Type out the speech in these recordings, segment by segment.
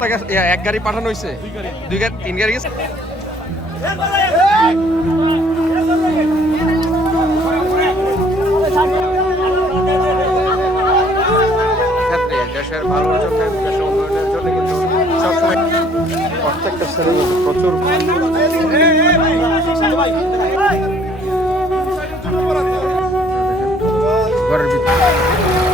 বস্তা গেছে এক গাড়ি পাঠানো হয়েছে দুই গাড়ি। তিন গাড়ি গেছে। দেশের ভালোর জন্য দেশের উন্নয়নের জন্য কিন্তু সবসময় প্রত্যেকটা প্রচুর ঘরের ভিতরে।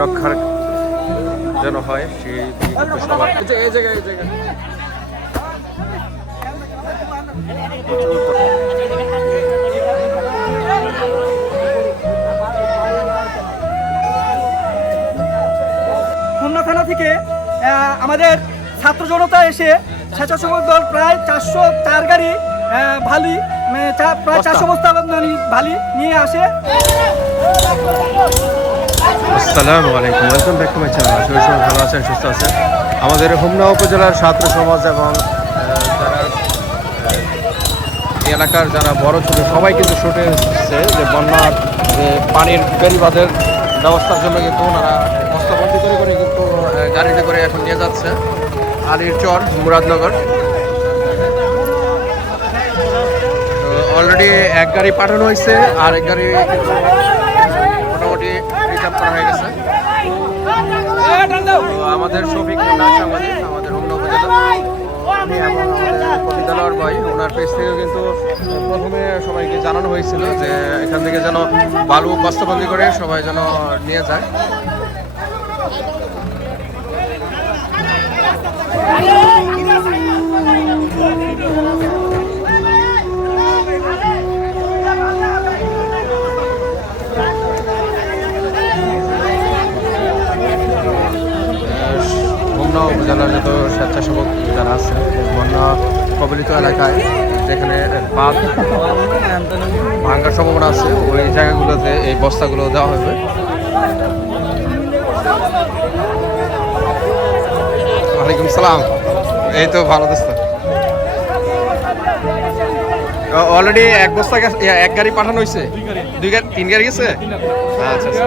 রক্ষার যেন হয় সেই সবার এই এই জায়গায়। এই জায়গায় থেকে আমাদের ছাত্র জনতা এসে স্বেচ্ছাসেবক দল প্রায় চারশো চার গাড়ি ভালি মানে প্রায় চারশো বস্তা ভালি নিয়ে আসে। আসসালামু আলাইকুম welcome back to my channel. আশা করি সবাই ভালো আছেন সুস্থ আছেন। আমাদের হোমনা উপজেলার ছাত্র সমাজ এবং যারা এলাকার যারা বড় ছোট সবাই কিন্তু ছুটে এসেছে যে বন্যার যে পানির বেড়িবাঁধের ব্যবস্থার জন্য কিন্তু ওনারা গাড়িতে করে এখন নিয়ে যাচ্ছে আলির চর, মুরাদনগর। অলরেডি এক গাড়ি পাঠানো হয়েছে আর এক গাড়ি মোটামুটি রিজার্ভ করা হয়ে গেছে। আমাদের শফিক মুন্না আমাদের হোমনা উপজেলা। আমাদের বিদ্যালয়ের ভাই, ওনার পেজ থেকেও কিন্তু প্রথমে সবাইকে জানানো হয়েছিল যে এখান থেকে যেন বালু বস্তাবন্দি করে সবাই যেন নিয়ে যায়। হোমনা উপজেলার যত স্বেচ্ছাসেবক যারা আছে, বন্যা কবলিত এলাকায় যেখানে আছে, ওই জায়গাগুলোতে এই বস্তাগুলো দেওয়া হবে। ওয়ালাইকুম সালাম। এই তো ভালো দোস্ত অলরেডি এক বস্তা এক গাড়ি পাঠানো হয়েছে দুই গাড়ি, তিন গাড়ি গেছে? আচ্ছা আচ্ছা।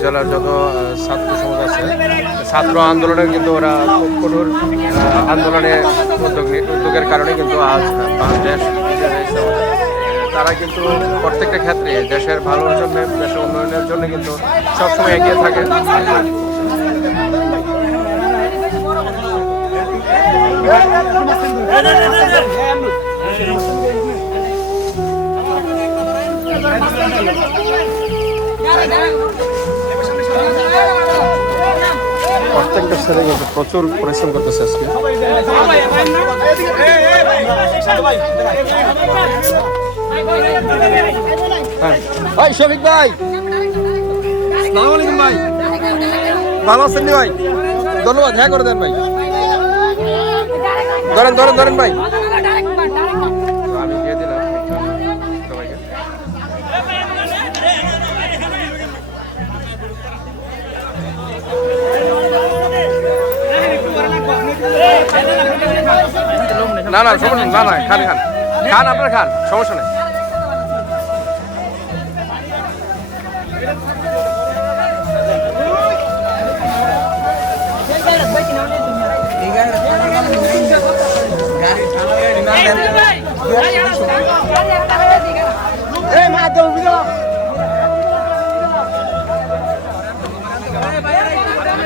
উপজেলার যত ছাত্র সমাজ আছে, ছাত্র আন্দোলনে কিন্তু ওরা কঠোর আন্দোলনে উদ্যোগ উদ্যোগের কারণে কিন্তু আজ আমাদের। তারা কিন্তু প্রত্যেকটা ক্ষেত্রে দেশের ভালোর জন্য, দেশের উন্নয়নের জন্য কিন্তু সবসময় এগিয়ে থাকে প্রত্যেকটা ছেলে প্রচুর পরিশ্রম করতেছে আজকে। ভাই, শফিক ভাই। ভাই। ভালো আছেন ভাই? ধন্যবাদ হ্যাঁ করে দেন ভাই। ধরেন ধরেন ধরেন ভাই। না না, সমস্যা না না, খান খান। খান আপনারা খান, সমস্যা নেই।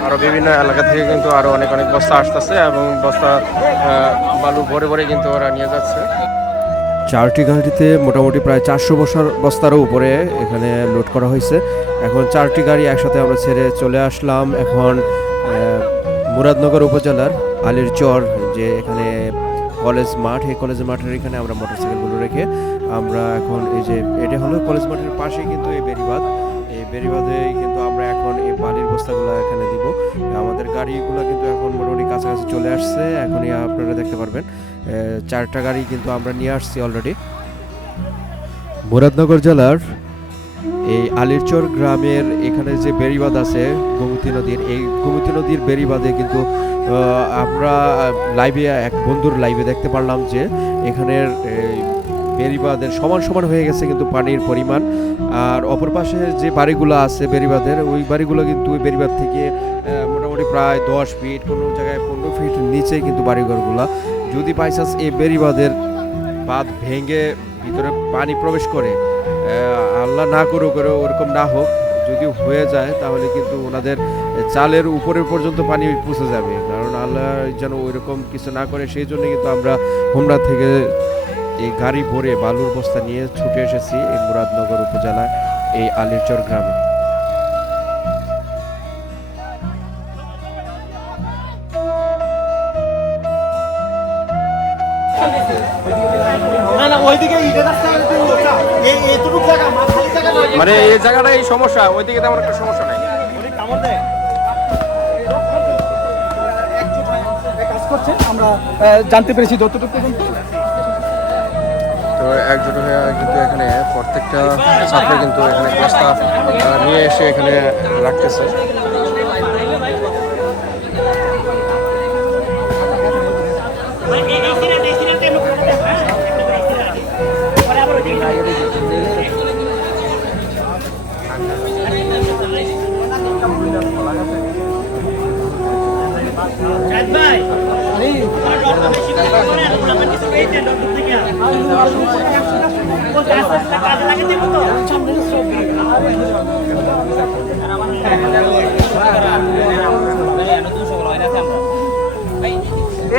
আরও বিভিন্ন এলাকা থেকে কিন্তু আরও অনেক অনেক বস্তা আসতেছে এবং বস্তা বালু ভরে ভরে কিন্তু ওরা নিয়ে যাচ্ছে। চারটি গাড়িতে মোটামুটি প্রায় চারশো বছর বস্তারও উপরে এখানে লোড করা হয়েছে। এখন চারটি গাড়ি একসাথে আমরা ছেড়ে চলে আসলাম। এখন মুরাদনগর উপজেলার আলির চর, যে এখানে কলেজ মাঠ, এই কলেজ মাঠের এখানে আমরা মোটরসাইকেলগুলো রেখে আমরা এখন এই যে, এটা হলো কলেজ মাঠের পাশেই কিন্তু এই বেরিবাদ এই বেরিবাদে কিন্তু আমরা এখন এই বালির বস্তাগুলো এখানে দিব। আমাদের গাড়িগুলো কিন্তু এখন মোটামুটি কাছাকাছি চলে আসছে, এখনই আপনারা দেখতে পারবেন। চারটা গাড়ি কিন্তু আমরা নিয়ে আসছি অলরেডি মুরাদনগর জেলার এই আলিরচর গ্রামের এখানে যে বেড়িবাঁধ আছে, গোমতী নদীর, এই গোমতী নদীর বেড়িবাঁধে কিন্তু আমরা লাইভে এক বন্ধুর লাইভে দেখতে পারলাম যে, এখানের বেড়িবাঁধের সমান সমান হয়ে গেছে কিন্তু পানির পরিমাণ। আর অপর পাশে যে বাড়িগুলো আছে বেড়িবাঁধের, ওই বাড়িগুলো কিন্তু ওই বেড়িবাঁধ থেকে মোটামুটি প্রায় দশ ফিট কোনো জায়গায় পনেরো ফিট নিচে কিন্তু বাড়িঘরগুলো। যদি বাইচান্স এই বেড়িবাঁধের বাঁধ ভেঙে ভিতরে পানি প্রবেশ করে আল্লাহ না করুক করে ওরকম না হোক, যদি হয়ে যায় তাহলে কিন্তু ওনাদের চালের উপরে পর্যন্ত পানি পৌঁছে যাবে। কারণ আল্লাহ যেন ওইরকম কিছু না করে, সেই জন্য কিন্তু আমরা হোমরা থেকে এই গাড়ি ভরে বালুর বস্তা নিয়ে ছুটে এসেছি এই মুরাদনগর উপজেলার এই আলিরচর গ্রামে। মানে এই জায়গাটা এই সমস্যা ওইদিকে তেমন একটা সমস্যা নাই। কাজ করছে আমরা জানতে পেরেছি যতটুকু পর্যন্ত তো একজোট হয়ে কিন্তু এখানে প্রত্যেকটা ছাত্র কিন্তু এখানে বস্তা নিয়ে এসে এখানে রাখতেছে।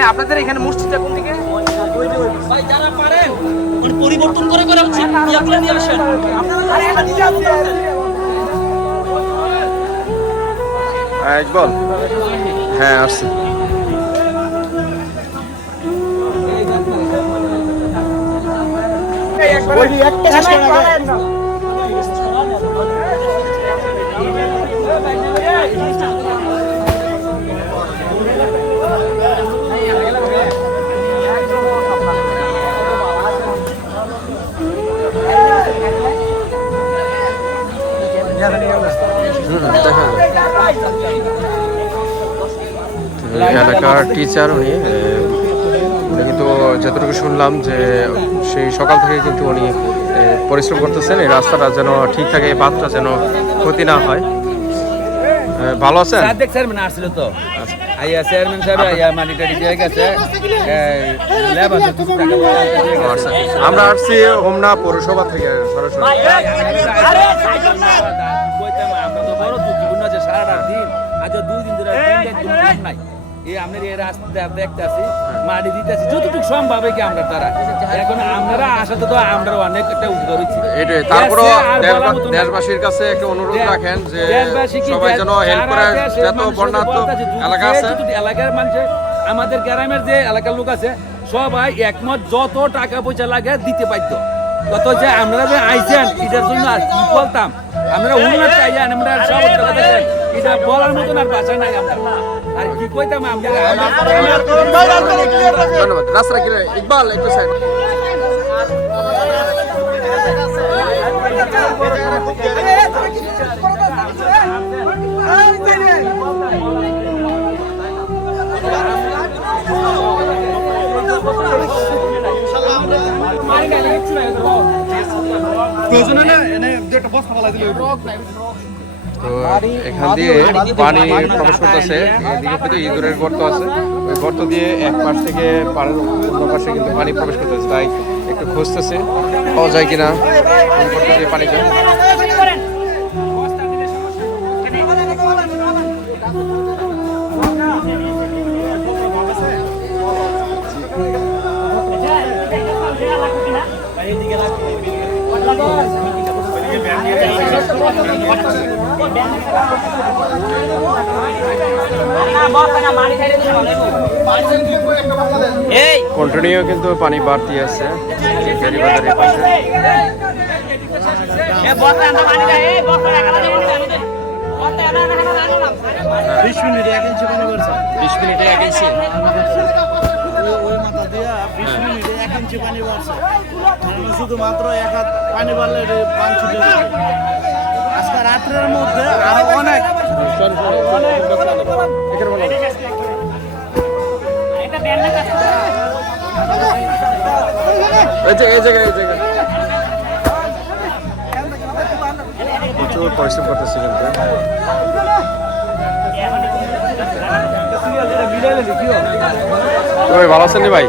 আপনাদের এখানে মসজিদটা কোন দিকে? ভাই যারা পারেন পরিবর্তন করে করা উচিত ইয়াগুলো নিয়ে আসেন। হ্যাঁ হ্যাঁ আসছি। একটা শেষ করা যায়। হুম, দেখা যায় তো এই এলাকার টিচার উনি আহ, উনি কিন্তু যতটুকু শুনলাম যে সেই সকাল থেকে কিন্তু উনি পরিশ্রম করতেছেন এই রাস্তাটা যেন ঠিক থাকে এই বাঁধটা যেন ক্ষতি না হয় ভালো আছেন সাদেক চেয়ারম্যান আসছিল তো আইয়া চেয়ারম্যান সাহেব আইয়া দিয়ে গেছে আচ্ছা। আমরা আসছি হোমনা পৌরসভা থেকে সরাসরি আমরা তো বড় সারাটা দিন আজ দুই দিন ধরে তিন দিন দিন নাই এই আপনার এই রাস্তা দেখতে মাটি দিতে যতটুকু সম্ভব কি আমরা তারা। এখন আপনারা আসাতে তো আমরা অনেক একটা উদ্ধার হচ্ছি এটাই তারপরও দেশে আর দেশবা- বলার মতো নাই। দেশবাসীর কাছে একটা অনুরোধ রাখেন যে সবাই যেন হেল্প করে যত এলাকা আছে। এলাকার মানুষের আমাদের গ্রামের যে এলাকার লোক আছে সবাই একমত যত টাকা পয়সা লাগে দিতে বাধ্য। কত যে আমরা যে আইছেন এটার জন্য আর কি বলতাম? আমরা উন্নত চাই আমরা সব এটা বলার মতন আর ভাষা নাই আমরা। ধন্যবাদ রাস্তা কিলে ইকবাল একটু সাইড প্রয়োজন হলে এনে একটা বস খাওয়া লাগছিল তো এখান দিয়ে পানি প্রবেশ করতেছে। এদিকে কিন্তু ইঁদুরের গর্ত আছে। ওই গর্ত দিয়ে এক পাশ থেকে পাড়ের অন্য পাশে কিন্তু পানি প্রবেশ করতেছে। তাই একটু খুঁজতেছে পাওয়া যায় কিনা। গর্ত দিয়ে পানি যায় কন্টিনিউ কিন্তু পানি বাড়তি আছে। পাশে বিশ মিনিট এক ইঞ্চি বিশ মিনিটে এক ইঞ্চি। ইঞ্চি পানি বাড়ছে। মানে শুধুমাত্র এক হাত পানি বাড়লে পান ছুটে আজকে রাত্রের মধ্যে আরও অনেক প্রচুর পরিশ্রম করতেছে কিন্তু। ভালো আছেন ভাই।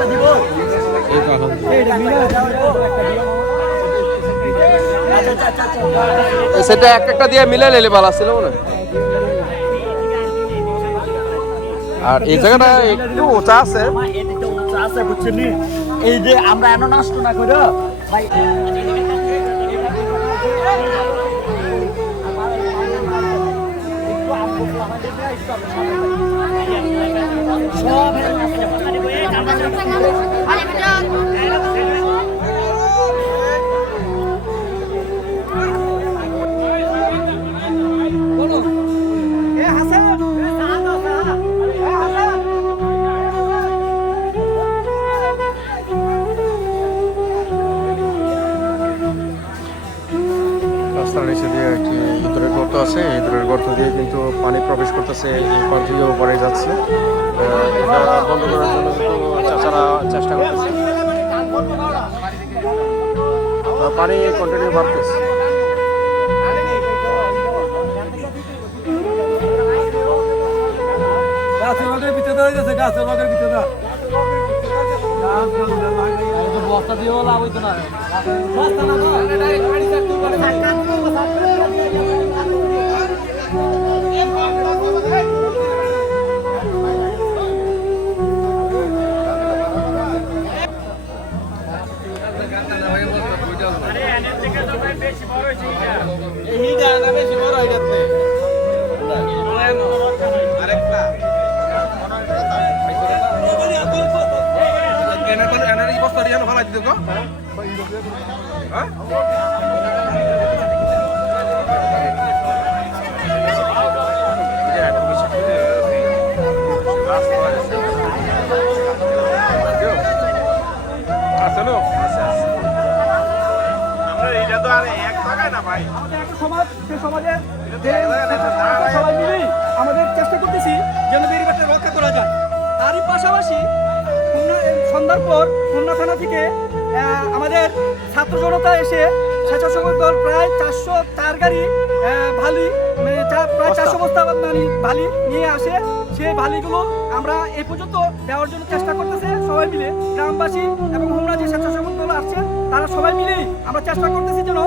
সেটা এক একটা দিয়ে মিলে নিলে ভালো ছিল মনে আর এই জায়গাটা একটু উঁচা আছে। উঁচা আছে বুঝছেন এই যে আমরা এত নষ্ট না করে। ভাই এ করতেছে এই দিয়ে উপরে যাচ্ছে। বন্ধ করার জন্য চাচারা চেষ্টা করতেছে। পানি কন্টিনিউ বাড়তেছে। গাছের লগের ভিতরে গেছে গাছের লগের ভিতরে বস্তা দিয়েও লাভ হইতো না। আমাদের একটা সমাজ সে সমাজের যে সবাই মিলেই আমাদের চেষ্টা করতেছি যেন বেরিবারটা রক্ষা করা যায়। তারই পাশাপাশি সন্ধ্যার পর খুলনা থানা থেকে আমাদের ছাত্র জনতা এসে স্বেচ্ছাসেবক দল প্রায় চারশো চার গাড়ি ভালি মানে প্রায় চারশো বস্তা ভালি নিয়ে আসে। সেই ভালিগুলো আমরা এ পর্যন্ত দেওয়ার জন্য চেষ্টা করতেছে সবাই মিলে। গ্রামবাসী এবং হোমরা যে স্বেচ্ছাসেবক দল আসছে তারা সবাই মিলেই আমরা চেষ্টা করতেছি যেন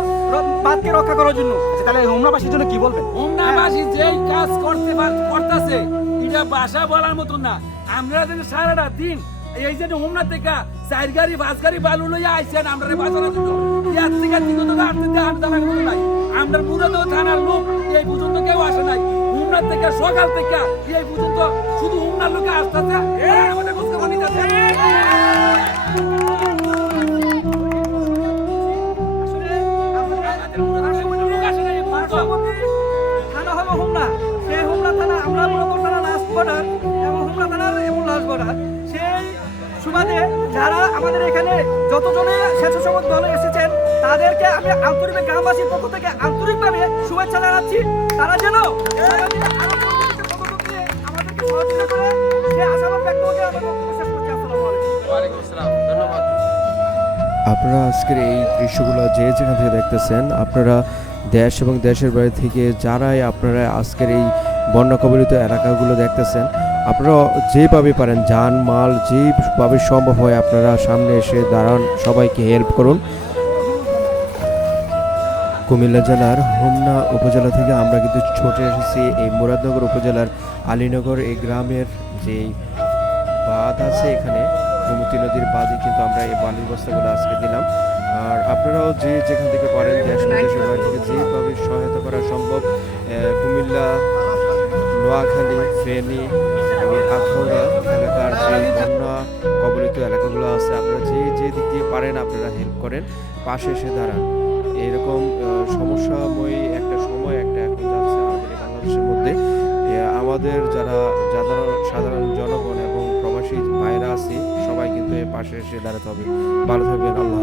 বাঁধকে রক্ষা করার জন্য। তাহলে হোমরাবাসীর জন্য কি বলবেন? হোমনাবাসী যেই কাজ করতে পার- করতেছে এটা ভাষা বলার মতো না। আমরা যেন সারাটা দিন এই যে হোমনা থেকে চার গাড়ি পাঁচ গাড়ি বালু লইয়া আইছেন আমরা বাঁচানোর জন্য। ইয়ার থেকে দিগত আটতে দিয়ে আমি জানার মতো নাই। আমরা মুরাদ থানার লোক এই পর্যন্ত কেউ আসে নাই। হোমনার থেকে সকাল থেকে এই পর্যন্ত শুধু হোমনার লোকে আসতেছে। আমরা মূলত থানা লাস্ট সুবাদে যারা আমাদের এখানে যতজনে স্বেচ্ছাসেবক দলে এসেছেন, তাদেরকে আমি আন্তরিক গ্রামবাসীর পক্ষ থেকে আন্তরিকভাবে শুভেচ্ছা জানাচ্ছি। তারা যেন আপনারা আজকের এই দৃশ্যগুলো যে যেখান থেকে দেখতেছেন, আপনারা দেশ এবং দেশের বাইরে থেকে যারাই আপনারা আজকের এই বন্যা কবলিত এলাকাগুলো দেখতেছেন, আপনারা যেভাবে পারেন যান, মাল যেভাবে সম্ভব হয় আপনারা সামনে এসে দাঁড়ান, সবাইকে হেল্প করুন। কুমিল্লা জেলার হোমনা উপজেলা থেকে আমরা কিন্তু ছুটে এসেছি এই মুরাদনগর উপজেলার আলীনগর, এই গ্রামের যে বাঁধ আছে এখানে। গোমতী নদীর বাঁধে কিন্তু আমরা এই বালির বস্তাগুলো আজকে দিলাম। আর আপনারাও যে যেখান থেকে পারেন দেশ ও দেশের থেকে যেভাবে সহায়তা করা সম্ভব কুমিল্লা, নোয়াখালী, ফেনী, এবং আখাউড়া এলাকার যে বন্যা কবলিত এলাকাগুলো আছে, আপনারা যে যে দিক দিয়ে পারেন আপনারা হেল্প করেন, পাশে এসে দাঁড়ান। এরকম সমস্যাময়ী একটা সময় একটা এখন যাচ্ছে আমাদের বাংলাদেশের মধ্যে। আমাদের যারা যারা সাধারণ জনগণ এবং প্রবাসী ভাইরা আছে, সবাই কিন্তু এর পাশে এসে দাঁড়াতে হবে। ভালো থাকবেন, আল্লাহ